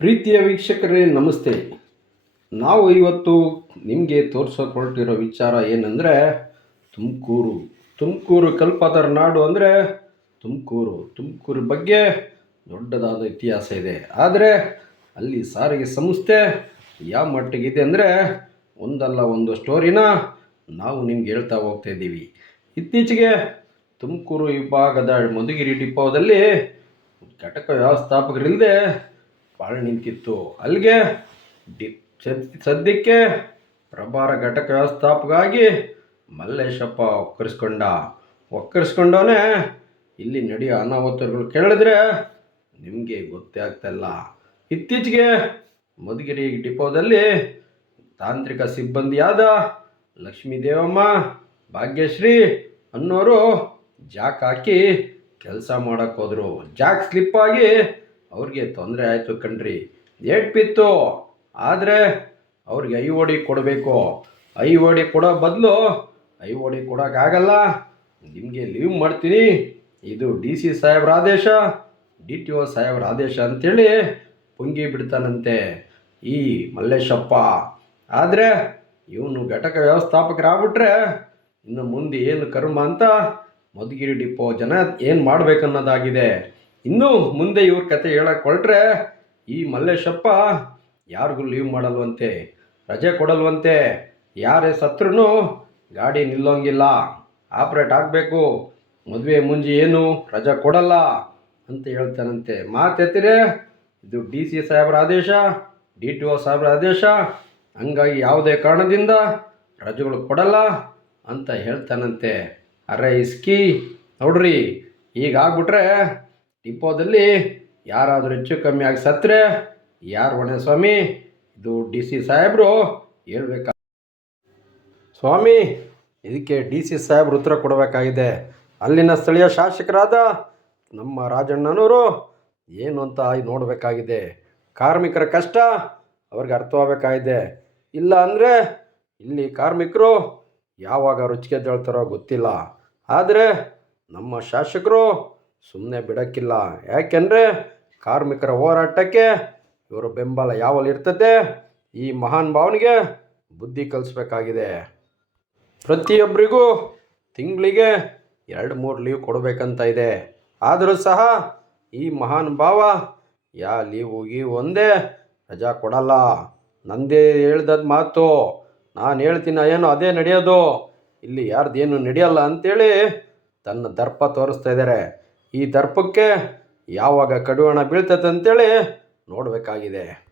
ಪ್ರೀತಿಯ ವೀಕ್ಷಕರೇ, ನಮಸ್ತೆ. ನಾವು ಇವತ್ತು ನಿಮಗೆ ತೋರ್ಸೋಕೆ ಹೊರಟಿರೋ ವಿಚಾರ ಏನಂದರೆ, ತುಮಕೂರು. ತುಮಕೂರು ಕಲ್ಪದರ ನಾಡು ಅಂದರೆ ತುಮಕೂರು. ತುಮಕೂರು ಬಗ್ಗೆ ದೊಡ್ಡದಾದ ಇತಿಹಾಸ ಇದೆ. ಆದರೆ ಅಲ್ಲಿ ಸಾರಿಗೆ ಸಂಸ್ಥೆ ಯಾವ ಮಟ್ಟಿಗಿದೆ ಅಂದರೆ, ಒಂದಲ್ಲ ಒಂದು ಸ್ಟೋರಿನ ನಾವು ನಿಮ್ಗೆ ಹೇಳ್ತಾ ಹೋಗ್ತಾ ಇದ್ದೀವಿ. ಇತ್ತೀಚೆಗೆ ತುಮಕೂರು ವಿಭಾಗದ ಮಧುಗಿರಿ ಡಿಪೋದಲ್ಲಿ ಘಟಕ ವ್ಯವಸ್ಥಾಪಕರಿಲ್ಲದೆ ಭಾಳ ನಿಂತಿತ್ತು ಅಲ್ಲಿಗೆ ಸದ್ಯಕ್ಕೆ ಪ್ರಭಾರ ಘಟಕ ವ್ಯವಸ್ಥಾಪಕಾಗಿ ಮಲ್ಲೇಶಪ್ಪ ಒಕ್ಕರಿಸ್ಕೊಂಡ. ಒಕ್ಕರಿಸ್ಕೊಂಡವನೇ ಇಲ್ಲಿ ನಡೆಯೋ ಅನಾಹುತಗಳು ಕೇಳಿದ್ರೆ ನಿಮಗೆ ಗೊತ್ತೇ ಆಗ್ತಾಯಿಲ್ಲ ಇತ್ತೀಚೆಗೆ ಮಧುಗಿರಿ ಡಿಪೋದಲ್ಲಿ ತಾಂತ್ರಿಕ ಸಿಬ್ಬಂದಿಯಾದ ಲಕ್ಷ್ಮೀ ದೇವಮ್ಮ, ಭಾಗ್ಯಶ್ರೀ ಅನ್ನೋರು ಜಾಕ್ ಹಾಕಿ ಕೆಲಸ ಮಾಡೋಕ್ಕೋದ್ರು ಜಾಕ್ ಸ್ಲಿಪ್ಪಾಗಿ ಅವ್ರಿಗೆ ತೊಂದರೆ ಆಯಿತು ಕಣ್ರಿ. ಏಟ್ ಬಿತ್ತು ಆದರೆ ಅವ್ರಿಗೆ ಐ ಓ ಡಿ ಕೊಡಬೇಕು. ಐ ಓ ಡಿ ಕೊಡೋ ಬದಲು ಐ ಓ ಡಿ ಕೊಡೋಕ್ಕಾಗಲ್ಲ ನಿಮಗೆ ಲೀವ್ ಮಾಡ್ತೀನಿ. ಇದು ಡಿ ಸಿ ಸಾಹೇಬ್ರ ಆದೇಶ. ಡಿ ಟಿ ಒ ಸಾಹೇಬ್ರ ಆದೇಶ ಅಂತೇಳಿ ಪುಂಗಿ ಬಿಡ್ತಾನಂತೆ ಈ ಮಲ್ಲೇಶಪ್ಪ. ಆದರೆ ಇವನು ಘಟಕ ವ್ಯವಸ್ಥಾಪಕರಾಗ್ಬಿಟ್ರೆ ಇನ್ನು ಮುಂದೆ ಏನು ಕರ್ಮ ಅಂತ ಮಧುಗಿರಿ ಡಿಪೋ ಜನ ಏನು ಮಾಡ್ಬೇಕನ್ನೋದಾಗಿದೆ. ಇನ್ನು ಮುಂದೆ ಇವ್ರ ಕತೆ ಹೇಳಕ್ಕೆ ಹೊರಟ್ರೆ ಈ ಮಲ್ಲೇಶಪ್ಪ ಯಾರಿಗೂ ಲೀವ್ ಮಾಡಲ್ವಂತೆ, ರಜೆ ಕೊಡಲ್ವಂತೆ, ಯಾರೇ ಸತ್ರೂ ಗಾಡಿ ನಿಲ್ಲೋಂಗಿಲ್ಲ. ಆಪ್ರೇಟ್ ಆಗಬೇಕು, ಮದುವೆ ಮುಂಜಿ ಏನು, ರಜೆ ಕೊಡಲ್ಲ ಅಂತ ಹೇಳ್ತಾನಂತೆ. ಮಾತೆತ್ತಿರೆ, ಇದು ಡಿ ಸಿ ಸಾಹೇಬರ ಆದೇಶ, ಡಿ ಟಿ ಒ ಸಾಹೇಬರ ಆದೇಶ, ಹಂಗಾಗಿ ಯಾವುದೇ ಕಾರಣದಿಂದ ರಜೆಗಳು ಕೊಡಲ್ಲ ಅಂತ ಹೇಳ್ತಾನಂತೆ. ಅರೆ ಇಸ್ಕಿ, ನೋಡ್ರಿ, ಈಗ ಆಗ್ಬಿಟ್ರೆ ಡಿಪೋದಲ್ಲಿ ಯಾರಾದರೂ ಹೆಚ್ಚು ಕಮ್ಮಿ ಆಗಿ ಸತ್ತರೆ ಯಾರು ಹೊಣೆ ಸ್ವಾಮಿ ಇದು ಡಿ ಸಿ ಸಾಹೇಬರು ಹೇಳ್ಬೇಕಾ ಸ್ವಾಮಿ, ಇದಕ್ಕೆ ಡಿ ಸಿ ಸಾಹೇಬ್ರು ಉತ್ತರ ಕೊಡಬೇಕಾಗಿದೆ. ಅಲ್ಲಿನ ಸ್ಥಳೀಯ ಶಾಸಕರಾದ ನಮ್ಮ ರಾಜಣ್ಣನವರು ಏನು ಅಂತ ನೋಡಬೇಕಾಗಿದೆ. ಕಾರ್ಮಿಕರ ಕಷ್ಟ ಅವ್ರಿಗೆ ಅರ್ಥವಾಗಬೇಕಾಗಿದೆ. ಇಲ್ಲ ಅಂದರೆ ಇಲ್ಲಿ ಕಾರ್ಮಿಕರು ಯಾವಾಗ ರುಚಿಗೆ ಹೇಳ್ತಾರೋ ಗೊತ್ತಿಲ್ಲ. ಆದರೆ ನಮ್ಮ ಶಾಸಕರು ಸುಮ್ಮನೆ ಬಿಡೋಕ್ಕಿಲ್ಲ. ಯಾಕೆಂದರೆ ಕಾರ್ಮಿಕರ ಹೋರಾಟಕ್ಕೆ ಇವರ ಬೆಂಬಲ ಯಾವಲ್ಲಿ ಇರ್ತದೆ? ಈ ಮಹಾನ್ ಭಾವನಿಗೆ ಬುದ್ಧಿ ಕಲಿಸ್ಬೇಕಾಗಿದೆ. ಪ್ರತಿಯೊಬ್ಬರಿಗೂ ತಿಂಗಳಿಗೆ ಎರಡು ಮೂರು ಲೀವ್ ಕೊಡಬೇಕಂತ ಇದೆ. ಆದರೂ ಸಹ ಈ ಮಹಾನ್ ಭಾವ, ಯಾ ಲೀವ್ ಹೋಗಿ ಒಂದೇ ರಜಾ ಕೊಡಲ್ಲ. ನಂದೇ ಹೇಳ್ದದ ಮಾತು, ನಾನು ಹೇಳ್ತೀನ ಏನು ಅದೇ ನಡೆಯೋದು. ಇಲ್ಲಿ ಯಾರ್ದೇನು ನಡೆಯಲ್ಲ ಅಂತೇಳಿ ತನ್ನ ದರ್ಪ ತೋರಿಸ್ತಾ ಇದ್ದಾರೆ. ಈ ದರ್ಪಕ್ಕೆ ಯಾವಾಗ ಕಡಿವಾಣ ಬೀಳ್ತದೆ ಅಂತೇಳಿ ನೋಡಬೇಕಾಗಿದೆ.